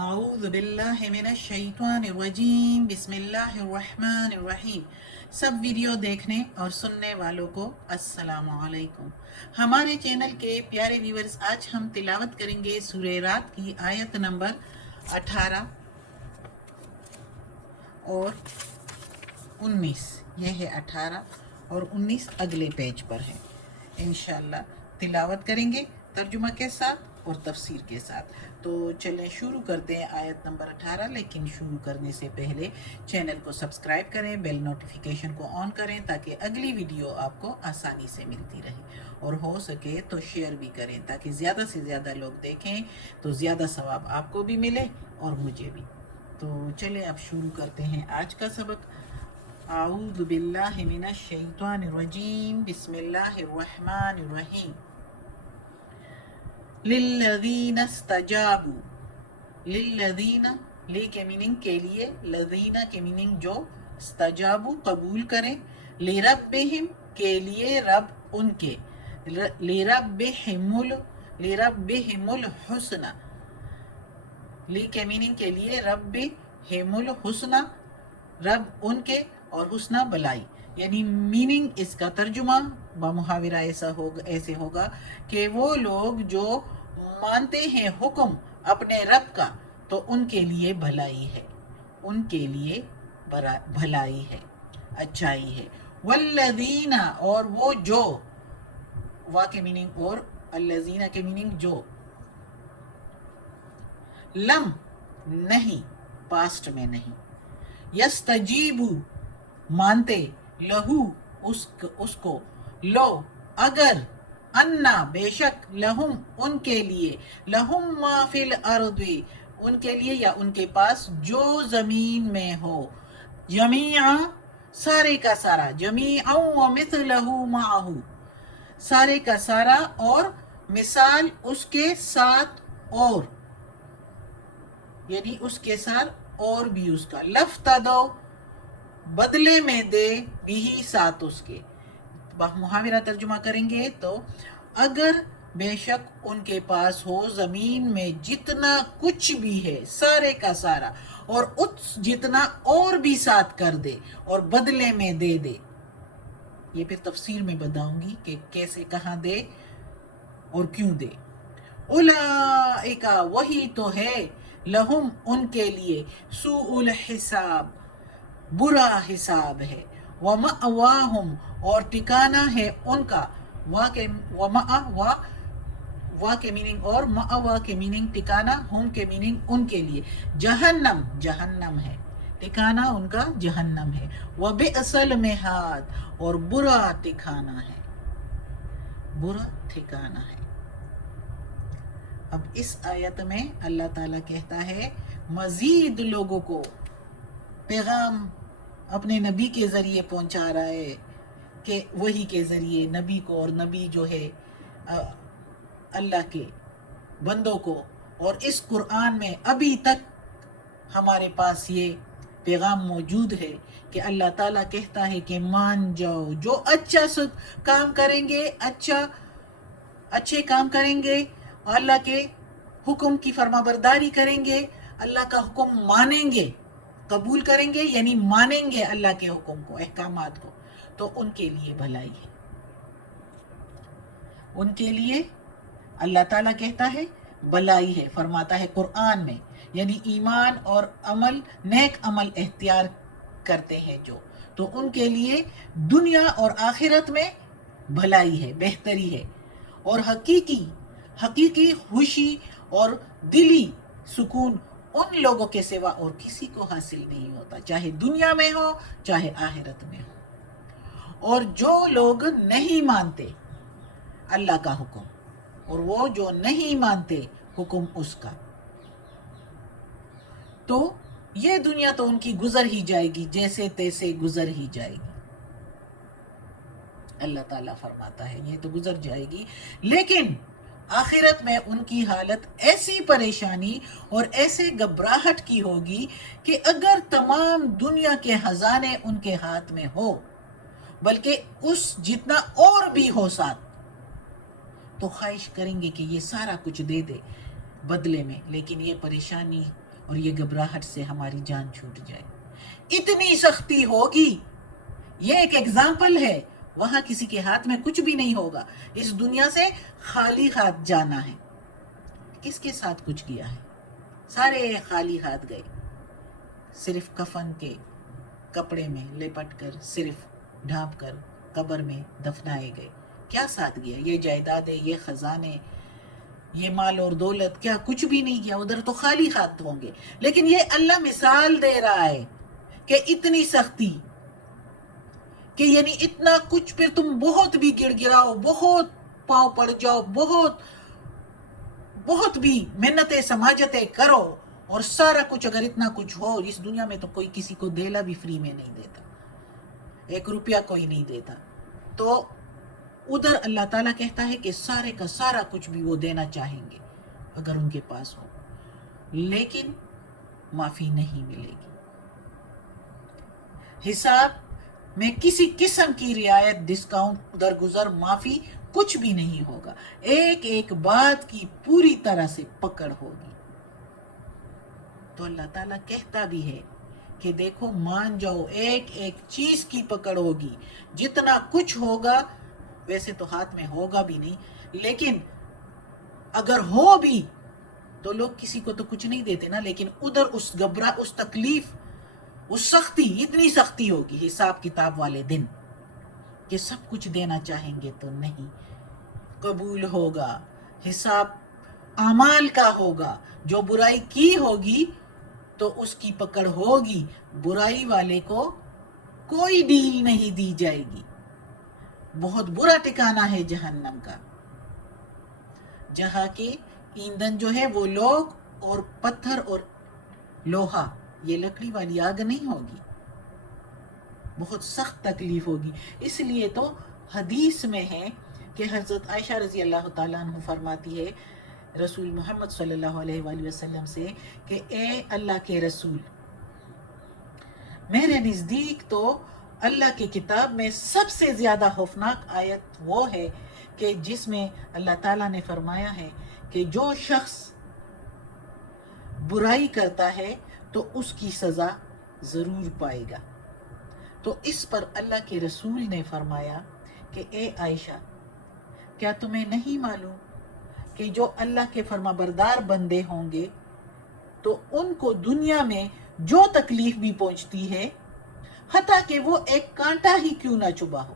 اعوذ باللہ من الشیطان الرجیم بسم اللہ الرحمن الرحیم۔ سب ویڈیو دیکھنے اور سننے والوں کو السلام علیکم۔ ہمارے چینل کے پیارے ویورز، آج ہم تلاوت کریں گے سورہ رات کی آیت نمبر 18 اور 19۔ یہ ہے 18 اور 19 اگلے پیج پر ہے۔ انشاءاللہ تلاوت کریں گے ترجمہ کے ساتھ اور تفسیر کے ساتھ۔ تو چلیں شروع کرتے ہیں آیت نمبر 18۔ لیکن شروع کرنے سے پہلے چینل کو سبسکرائب کریں، بیل نوٹیفیکیشن کو آن کریں تاکہ اگلی ویڈیو آپ کو آسانی سے ملتی رہے، اور ہو سکے تو شیئر بھی کریں تاکہ زیادہ سے زیادہ لوگ دیکھیں تو زیادہ ثواب آپ کو بھی ملے اور مجھے بھی۔ تو چلیں اب شروع کرتے ہیں آج کا سبق۔ اعوذ باللہ من الشیطان الرجیم بسم اللہ الرحمن الرحیم۔ للذین استجابوا، للذین لی کے میننگ کے لیے، لذین کے میننگ جو، استجابوا قبول کریں، لربہم کے لیے رب ان کے، لربہم الحسن، لی کے میننگ کے لیے ربہم الحسن، رب ان کے، اور حسنہ بلائی۔ یعنی میننگ اس کا ترجمہ بمحاورہ ایسے ہوگا کہ وہ لوگ جو مانتے ہیں حکم اپنے رب کا تو ان کے لیے بھلائی ہے، ان کے لیے بھلائی ہے، اچھائی ہے۔ والذین، اور وہ جو، وا کے میننگ اور الذین کے میننگ جو، لم نہیں، پاسٹ میں نہیں، یستجیبو مانتے، لہو اس کو، لو اگر، انا بے شک، لہم ان کے لیے، لہم ما فی الارض ان کے لیے یا ان کے پاس جو زمین میں ہو، جمیعا سارے کا سارا، جمیعا ومثلہ معہ سارے کا سارا اور مثال اس کے ساتھ، اور یعنی اس کے ساتھ اور بھی اس کا، لفتدو بدلے میں دے، بھی ساتھ اس کے۔ محاورہ ترجمہ کریں گے تو اگر بے شک ان کے پاس ہو زمین میں جتنا کچھ بھی ہے، سارے کا سارا، اور اس جتنا اور بھی ساتھ کر دے اور بدلے میں دے دے۔ یہ پھر تفسیر میں بتاؤں گی کہ کیسے، کہاں دے اور کیوں دے۔ اولئک وہی تو ہے، لہم ان کے لیے، سوء الحساب برا حساب ہے، ومأواہم اور ٹھکانہ ہے ان کا، وا کے میننگ اور مأوا کے میننگ ٹھکانہ، ہم کے میننگ ان کے لیے، جہنم جہنم ہے، ٹھکانہ ان کا جہنم ہے، وبئس المہاد اور برا ٹھکانہ ہے، برا ٹھکانہ ہے۔ اب اس آیت میں اللہ تعالیٰ کہتا ہے مزید لوگوں کو پیغام اپنے نبی کے ذریعے پہنچا رہا ہے، کہ وحی کے ذریعے نبی کو، اور نبی جو ہے اللہ کے بندوں کو، اور اس قرآن میں ابھی تک ہمارے پاس یہ پیغام موجود ہے کہ اللہ تعالیٰ کہتا ہے کہ مان جاؤ، جو اچھا کام کریں گے، اچھے کام کریں گے، اللہ کے حکم کی فرما برداری کریں گے، اللہ کا حکم مانیں گے، قبول کریں گے یعنی مانیں گے اللہ کے حکم کو، احکامات کو، تو ان کے لیے بھلائی ہے، ان کے لیے اللہ تعالیٰ کہتا ہے بھلائی ہے، فرماتا ہے قرآن میں، یعنی ایمان اور عمل، نیک عمل اختیار کرتے ہیں جو، تو ان کے لیے دنیا اور آخرت میں بھلائی ہے، بہتری ہے، اور حقیقی خوشی اور دلی سکون ان لوگوں کے سوا اور کسی کو حاصل نہیں ہوتا، چاہے دنیا میں ہو چاہے آخرت میں ہو۔ اور جو لوگ نہیں مانتے اللہ کا حکم، اور وہ جو نہیں مانتے حکم اس کا، تو یہ دنیا تو ان کی گزر ہی جائے گی، جیسے تیسے گزر ہی جائے گی۔ اللہ تعالیٰ فرماتا ہے یہ تو گزر جائے گی، لیکن آخرت میں ان کی حالت ایسی پریشانی اور ایسے گھبراہٹ کی ہوگی کہ اگر تمام دنیا کے خزانے ان کے ہاتھ میں ہو، بلکہ اس جتنا اور بھی ہو ساتھ، تو خواہش کریں گے کہ یہ سارا کچھ دے دے بدلے میں، لیکن یہ پریشانی اور یہ گھبراہٹ سے ہماری جان چھوٹ جائے. اتنی سختی ہوگی. یہ ایک ایگزامپل ہے. وہاں کسی کے ہاتھ میں کچھ بھی نہیں ہوگا. اس دنیا سے خالی ہاتھ جانا ہے. کس کے ساتھ کچھ کیا ہے؟ سارے خالی ہاتھ گئے. صرف کفن کے کپڑے میں لپٹ کر، صرف ڈھانپ کر قبر میں دفنائے گئے. کیا ساتھ گیا؟ یہ جائیدادیں، یہ خزانے، یہ مال اور دولت، کیا کچھ بھی نہیں کیا؟ ادھر تو خالی ہاتھ ہوں گے. لیکن یہ اللہ مثال دے رہا ہے کہ اتنی سختی، کہ یعنی اتنا کچھ، پھر تم بہت بھی گڑ گڑاؤ، بہت پاؤں پڑ جاؤ، بہت بھی محنتیں سماجتیں کرو، اور سارا کچھ اگر اتنا کچھ ہو. اس دنیا میں تو کوئی کسی کو دیلا بھی فری میں نہیں دیتا، 1 روپیہ کوئی نہیں دیتا. تو ادھر اللہ تعالیٰ کہتا ہے کہ سارے کا سارا کچھ بھی وہ دینا چاہیں گے اگر ان کے پاس ہو، لیکن معافی نہیں ملے گی. حساب میں کسی قسم کی رعایت، ڈسکاؤنٹ، درگزر، معافی کچھ بھی نہیں ہوگا. ایک ایک بات کی پوری طرح سے پکڑ ہوگی. تو اللہ تعالیٰ کہتا بھی ہے کہ دیکھو مان جاؤ، ایک ایک چیز کی پکڑ ہوگی. جتنا کچھ ہوگا، ویسے تو ہاتھ میں ہوگا بھی نہیں، لیکن اگر ہو بھی تو لوگ کسی کو تو کچھ نہیں دیتے نا. لیکن ادھر اس تکلیف، اس سختی، اتنی سختی ہوگی حساب کتاب والے دن کہ سب کچھ دینا چاہیں گے تو نہیں قبول ہوگا. حساب اعمال کا ہوگا. جو برائی کی ہوگی تو اس کی پکڑ ہوگی. برائی والے کو کوئی ڈیل نہیں دی جائے گی. بہت برا ٹھکانہ ہے جہنم کا، جہاں کے ایندھن جو ہے وہ لوگ اور پتھر اور لوہا، یہ لکڑی والی آگ نہیں ہوگی. بہت سخت تکلیف ہوگی. اس لیے تو حدیث میں ہے کہ حضرت عائشہ رضی اللہ تعالیٰ عنہ فرماتی ہے رسول محمد صلی اللہ علیہ وآلہ وسلم سے کہ اے اللہ کے رسول، میرے نزدیک تو اللہ کی کتاب میں سب سے زیادہ خوفناک آیت وہ ہے کہ جس میں اللہ تعالیٰ نے فرمایا ہے کہ جو شخص برائی کرتا ہے تو اس کی سزا ضرور پائے گا. تو اس پر اللہ کے رسول نے فرمایا کہ اے عائشہ، کیا تمہیں نہیں معلوم کہ جو اللہ کے فرما بردار بندے ہوں گے تو ان کو دنیا میں جو تکلیف بھی پہنچتی ہے، حتیٰ کہ وہ ایک کانٹا ہی کیوں نہ چبھا ہو،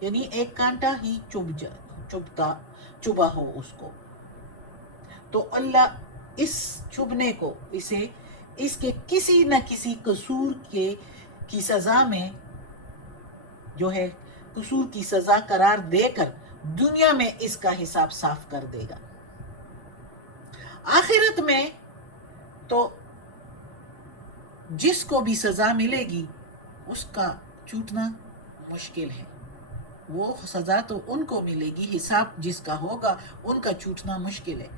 یعنی ایک کانٹا ہی چبھا ہو اس کو، تو اللہ اس چبھنے کو، اس کے کسی نہ کسی قصور کی سزا میں جو ہے قصور کی سزا قرار دے کر دنیا میں اس کا حساب صاف کر دے گا. آخرت میں تو جس کو بھی سزا ملے گی اس کا چھوٹنا مشکل ہے. وہ سزا تو ان کو ملے گی، حساب جس کا ہوگا ان کا چھوٹنا مشکل ہے،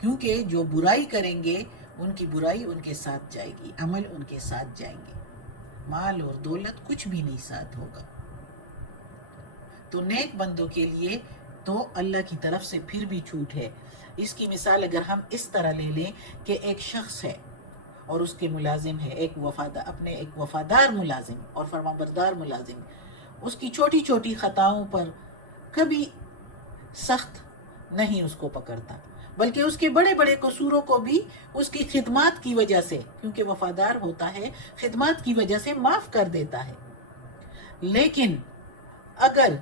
کیونکہ جو برائی کریں گے ان کی برائی ان کے ساتھ جائے گی، عمل ان کے ساتھ جائیں گے، مال اور دولت کچھ بھی نہیں ساتھ ہوگا. تو نیک بندوں کے لیے تو اللہ کی طرف سے پھر بھی چھوٹ ہے. اس کی مثال اگر ہم اس طرح لے لیں کہ ایک شخص ہے اور اس کے ملازم ہے، ایک وفادار ملازم اور فرمانبردار ملازم، اس کی چھوٹی چھوٹی خطاؤں پر کبھی سخت نہیں اس کو پکڑتا، بلکہ اس کے بڑے بڑے قصوروں کو بھی اس کی خدمات کی وجہ سے، کیونکہ وفادار ہوتا ہے، خدمات کی وجہ سے معاف کر دیتا ہے. لیکن اگر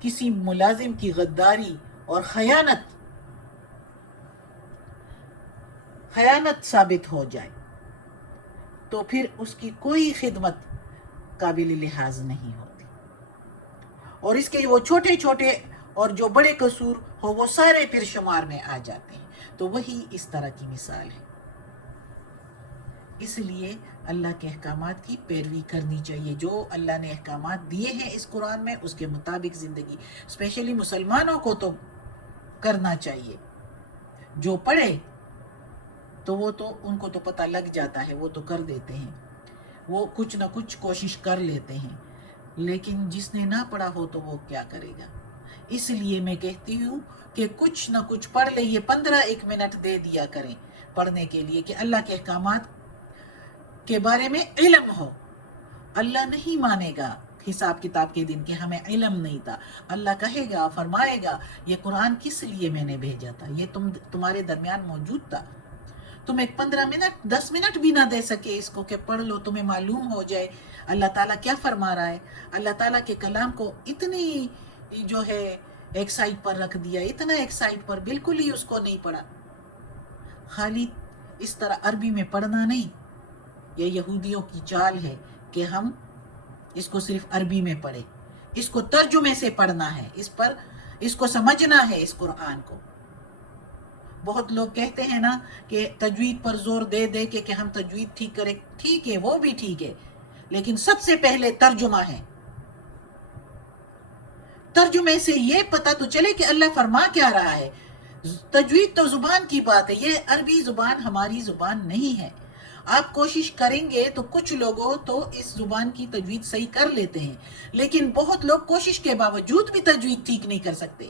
کسی ملازم کی غداری اور خیانت ثابت ہو جائے تو پھر اس کی کوئی خدمت قابل لحاظ نہیں ہوتی، اور اس کے وہ چھوٹے چھوٹے اور جو بڑے قصور ہو وہ سارے پھر شمار میں آ جاتے ہیں. تو وہی اس طرح کی مثال ہے. اس لیے اللہ کے احکامات کی پیروی کرنی چاہیے. جو اللہ نے احکامات دیے ہیں اس قرآن میں، اس کے مطابق زندگی، اسپیشلی مسلمانوں کو تو کرنا چاہیے. جو پڑھے تو وہ تو ان کو تو پتہ لگ جاتا ہے، وہ تو کر دیتے ہیں، وہ کچھ نہ کچھ کوشش کر لیتے ہیں. لیکن جس نے نہ پڑھا ہو تو وہ کیا کرے گا؟ اس لیے میں کہتی ہوں کہ کچھ نہ کچھ پڑھ لے. یہ 15 منٹ دے دیا کریں پڑھنے کے لیے کہ اللہ کے احکامات کے بارے میں علم ہو. اللہ نہیں مانے گا حساب کتاب کے دن کہ ہمیں علم نہیں تھا. اللہ کہے گا، فرمائے گا یہ قرآن کس لیے میں نے بھیجا تھا، یہ تمہارے درمیان موجود تھا. تم ایک 15 منٹ 10 منٹ بھی نہ دے سکے اس کو کہ پڑھ لو، تمہیں معلوم ہو جائے اللہ تعالیٰ کیا فرما رہا ہے. اللہ تعالیٰ کے کلام کو اتنی جو ہے ایک سائڈ پر رکھ دیا، اتنا ایک سائڈ پر، بالکل ہی اس کو نہیں پڑھا. خالی اس طرح عربی میں پڑھنا نہیں، یہ یہودیوں کی چال ہے کہ ہم اس کو صرف عربی میں پڑھیں. اس کو ترجمے سے پڑھنا ہے، اس کو سمجھنا ہے اس قرآن کو. بہت لوگ کہتے ہیں نا کہ تجوید پر زور دے دے کہ ہم تجوید ٹھیک کریں. ٹھیک ہے، وہ بھی ٹھیک ہے، لیکن سب سے پہلے ترجمہ ہے. ترجمے سے یہ پتہ تو چلے کہ اللہ فرما کیا رہا ہے. تجوید تو زبان کی بات ہے، یہ عربی زبان ہماری زبان نہیں ہے. آپ کوشش کریں گے تو کچھ لوگوں تو اس زبان کی تجوید صحیح کر لیتے ہیں، لیکن بہت لوگ کوشش کے باوجود بھی تجوید ٹھیک نہیں کر سکتے.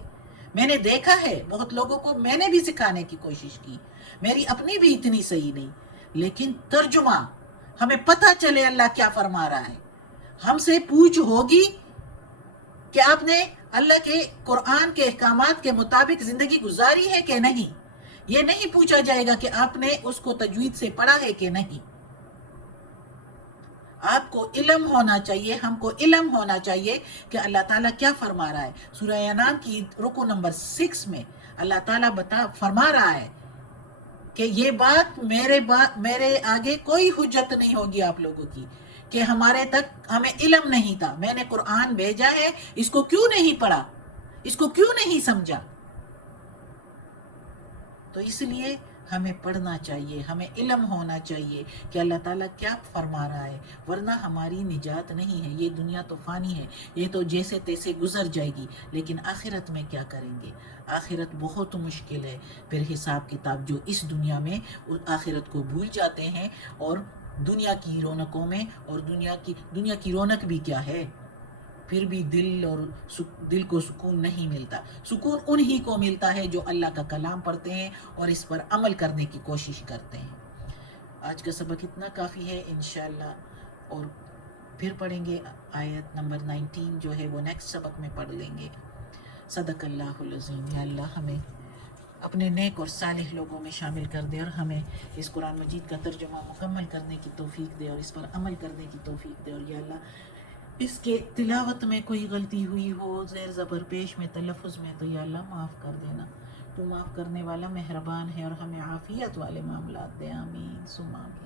میں نے دیکھا ہے بہت لوگوں کو، میں نے بھی سکھانے کی کوشش کی، میری اپنی بھی اتنی صحیح نہیں. لیکن ترجمہ، ہمیں پتہ چلے اللہ کیا فرما رہا ہے. ہم سے پوچھ ہوگی کہ آپ نے اللہ کے قرآن کے احکامات کے مطابق زندگی گزاری ہے کہ نہیں. یہ نہیں پوچھا جائے گا کہ آپ نے اس کو تجوید سے پڑھا ہے کہ نہیں. آپ کو علم ہونا چاہیے، ہم کو علم ہونا چاہیے کہ اللہ تعالیٰ کیا فرما رہا ہے. سورہ انعام کی رکو نمبر 6 میں اللہ تعالیٰ فرما رہا ہے کہ یہ بات میرے آگے کوئی حجت نہیں ہوگی آپ لوگوں کی کہ ہمیں علم نہیں تھا. میں نے قرآن بھیجا ہے، اس کو کیوں نہیں پڑھا، اس کو کیوں نہیں سمجھا. تو اس لیے ہمیں پڑھنا چاہیے، ہمیں علم ہونا چاہیے کہ اللہ تعالیٰ کیا فرما رہا ہے. ورنہ ہماری نجات نہیں ہے. یہ دنیا تو فانی ہے، یہ تو جیسے تیسے گزر جائے گی، لیکن آخرت میں کیا کریں گے. آخرت بہت مشکل ہے. پھر حساب کتاب جو اس دنیا میں آخرت کو بھول جاتے ہیں اور دنیا کی رونقوں میں، اور دنیا کی رونق بھی کیا ہے، پھر بھی دل کو سکون نہیں ملتا. سکون انہی کو ملتا ہے جو اللہ کا کلام پڑھتے ہیں اور اس پر عمل کرنے کی کوشش کرتے ہیں. آج کا سبق اتنا کافی ہے انشاءاللہ، اور پھر پڑھیں گے آیت نمبر 19 جو ہے وہ نیکسٹ سبق میں پڑھ لیں گے. صدق اللہ العظیم. یا اللہ ہمیں اپنے نیک اور صالح لوگوں میں شامل کر دے، اور ہمیں اس قرآن مجید کا ترجمہ مکمل کرنے کی توفیق دے اور اس پر عمل کرنے کی توفیق دے. اور یا اللہ اس کے تلاوت میں کوئی غلطی ہوئی ہو، زیر زبر پیش میں، تلفظ میں، تو یا اللہ معاف کر دینا. تو معاف کرنے والا مہربان ہے، اور ہمیں عافیت والے معاملات دے. آمین ثم آمین.